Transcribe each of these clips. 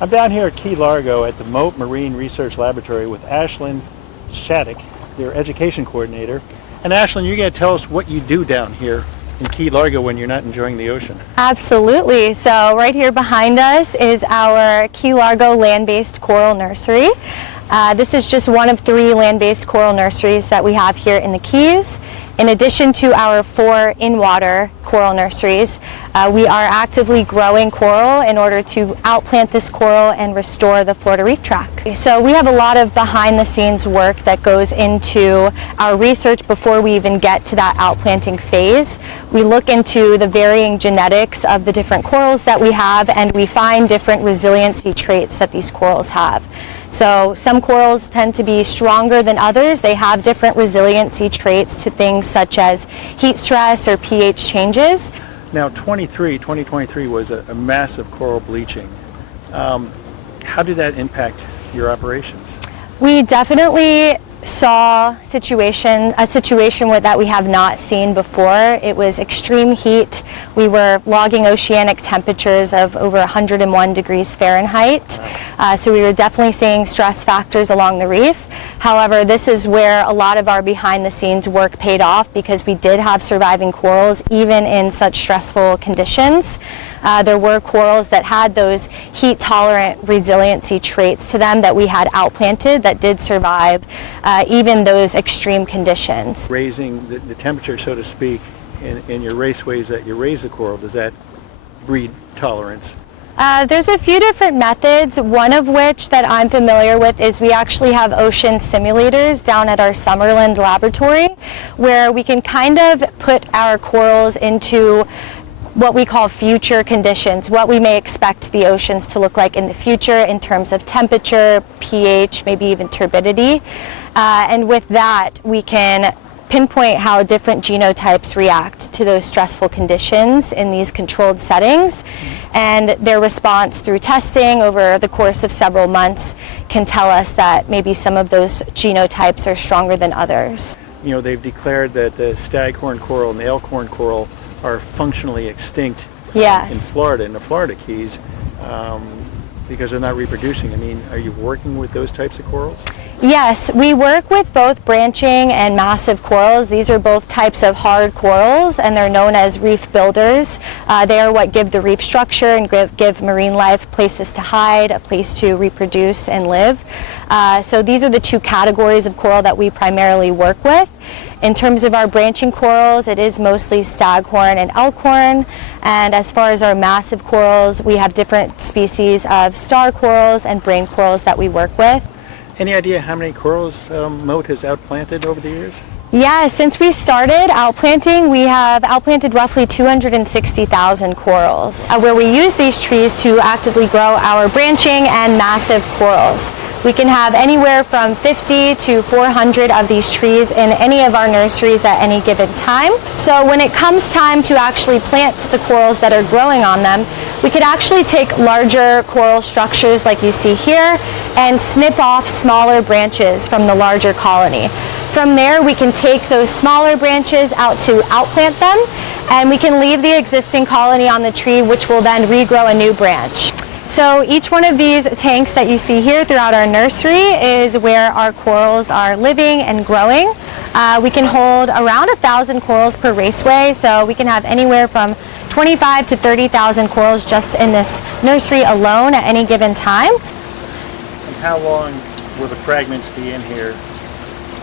I'm down here at Key Largo at the Mote Marine Research Laboratory with Ashlyn Shattuck, their education coordinator. And Ashlyn, you're going to tell us what you do down here in Key Largo when you're not enjoying the ocean. Absolutely. So right here behind us is our Key Largo land-based coral nursery. This is just one of 3 land-based coral nurseries that we have here in the Keys. In addition to our 4 in-water coral nurseries, we are actively growing coral in order to outplant this coral and restore the Florida Reef Tract. So we have a lot of behind-the-scenes work that goes into our research before we even get to that outplanting phase. We look into the varying genetics of the different corals that we have, and we find different resiliency traits that these corals have. So some corals tend to be stronger than others. They have different resiliency traits to things such as heat stress or pH changes. Now 2023 was a massive coral bleaching. How did that impact your operations? We definitely saw a situation that we have not seen before. It was extreme heat. We were logging oceanic temperatures of over 101 degrees Fahrenheit. So we were definitely seeing stress factors along the reef. However, this is where a lot of our behind the scenes work paid off, because we did have surviving corals even in such stressful conditions. There were corals that had those heat tolerant resiliency traits to them that we had outplanted that did survive even those extreme conditions. Raising the temperature, so to speak, in your raceways that you raise the coral, does that breed tolerance? There's a few different methods, one of which that I'm familiar with is we actually have ocean simulators down at our Summerland laboratory, where we can kind of put our corals into what we call future conditions, what we may expect the oceans to look like in the future in terms of temperature, pH, maybe even turbidity. And with that, we can pinpoint how different genotypes react to those stressful conditions in these controlled settings, and their response through testing over the course of several months can tell us that maybe some of those genotypes are stronger than others. You know, they've declared that the staghorn coral and the elkhorn coral are functionally extinct in Florida, in the Florida Keys, because they're not reproducing. I mean, are you working with those types of corals? Yes, we work with both branching and massive corals. These are both types of hard corals, and they're known as reef builders. They are what give the reef structure and give marine life places to hide, a place to reproduce and live. So these are the 2 categories of coral that we primarily work with. In terms of our branching corals, it is mostly staghorn and elkhorn. And as far as our massive corals, we have different species of star corals and brain corals that we work with. Any idea how many corals Mote has outplanted over the years? Yeah, since we started outplanting, we have outplanted roughly 260,000 corals, where we use these trees to actively grow our branching and massive corals. We can have anywhere from 50 to 400 of these trees in any of our nurseries at any given time. So when it comes time to actually plant the corals that are growing on them, we could actually take larger coral structures like you see here and snip off smaller branches from the larger colony. From there, we can take those smaller branches out to outplant them, and we can leave the existing colony on the tree, which will then regrow a new branch. So each one of these tanks that you see here throughout our nursery is where our corals are living and growing. We can hold around 1,000 corals per raceway, so we can have anywhere from 25 to 30,000 corals just in this nursery alone at any given time. And how long will the fragments be in here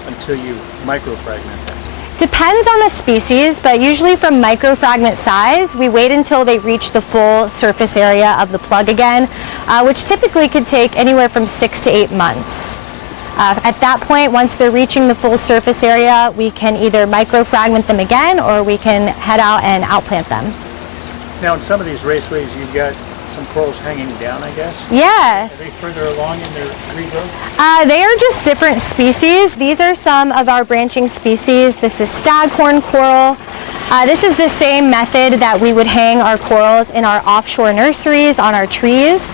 until you microfragment them? Depends on the species, but usually from microfragment size, we wait until they reach the full surface area of the plug again, which typically could take anywhere from 6 to 8 months. At that point, once they're reaching the full surface area, we can either microfragment them again, or we can head out and outplant them. Now, in some of these raceways, you've got some corals hanging down, I guess? Yes. Are they further along in their regrowth? They are just different species. These are some of our branching species. This is staghorn coral. This is the same method that we would hang our corals in our offshore nurseries on our trees.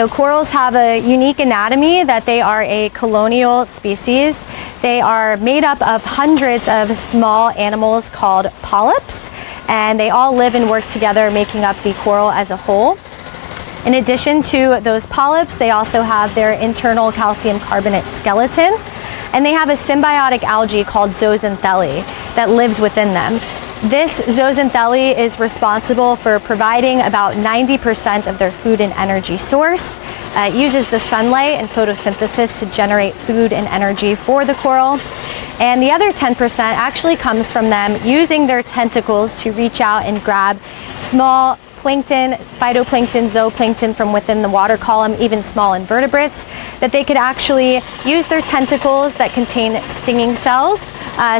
So corals have a unique anatomy that they are a colonial species. They are made up of hundreds of small animals called polyps, and they all live and work together, making up the coral as a whole. In addition to those polyps, they also have their internal calcium carbonate skeleton, and they have a symbiotic algae called zooxanthellae that lives within them. This zooxanthellae is responsible for providing about 90% of their food and energy source. It uses the sunlight and photosynthesis to generate food and energy for the coral. And the other 10% actually comes from them using their tentacles to reach out and grab small plankton, phytoplankton, zooplankton from within the water column, even small invertebrates, that they could actually use their tentacles that contain stinging cells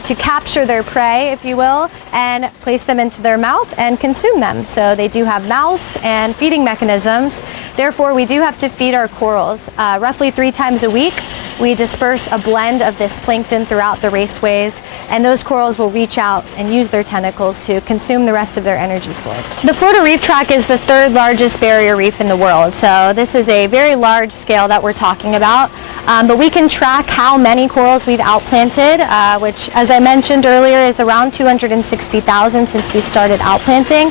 to capture their prey, if you will, and place them into their mouth and consume them. So they do have mouths and feeding mechanisms. Therefore, we do have to feed our corals roughly 3 times a week. We disperse a blend of this plankton throughout the raceways, and those corals will reach out and use their tentacles to consume the rest of their energy source. The Florida Reef Tract is the 3rd largest barrier reef in the world, so this is a very large scale that we're talking about. But we can track how many corals we've outplanted, which, as I mentioned earlier, is around 260,000 since we started outplanting.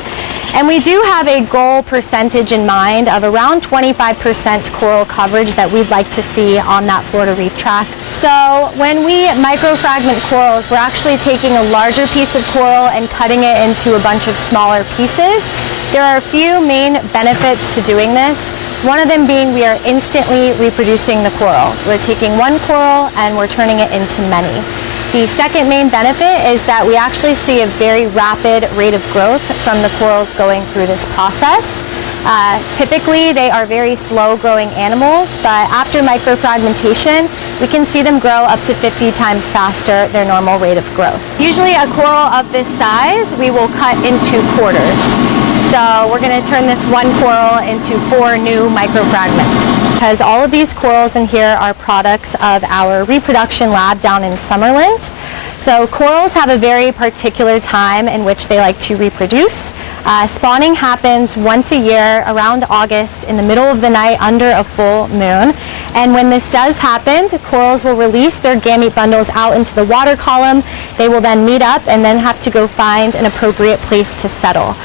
And we do have a goal percentage in mind of around 25% coral coverage that we'd like to see on that Florida Reef Tract. So when we microfragment corals, we're actually taking a larger piece of coral and cutting it into a bunch of smaller pieces. There are a few main benefits to doing this. One of them being we are instantly reproducing the coral. We're taking one coral and we're turning it into many. The second main benefit is that we actually see a very rapid rate of growth from the corals going through this process. Typically, they are very slow growing animals, but after microfragmentation, we can see them grow up to 50 times faster their normal rate of growth. Usually a coral of this size, we will cut into quarters. So we're going to turn this one coral into 4 new microfragments. Because all of these corals in here are products of our reproduction lab down in Summerland. So corals have a very particular time in which they like to reproduce. Spawning happens once a year around August in the middle of the night under a full moon. And when this does happen, corals will release their gamete bundles out into the water column. They will then meet up and then have to go find an appropriate place to settle.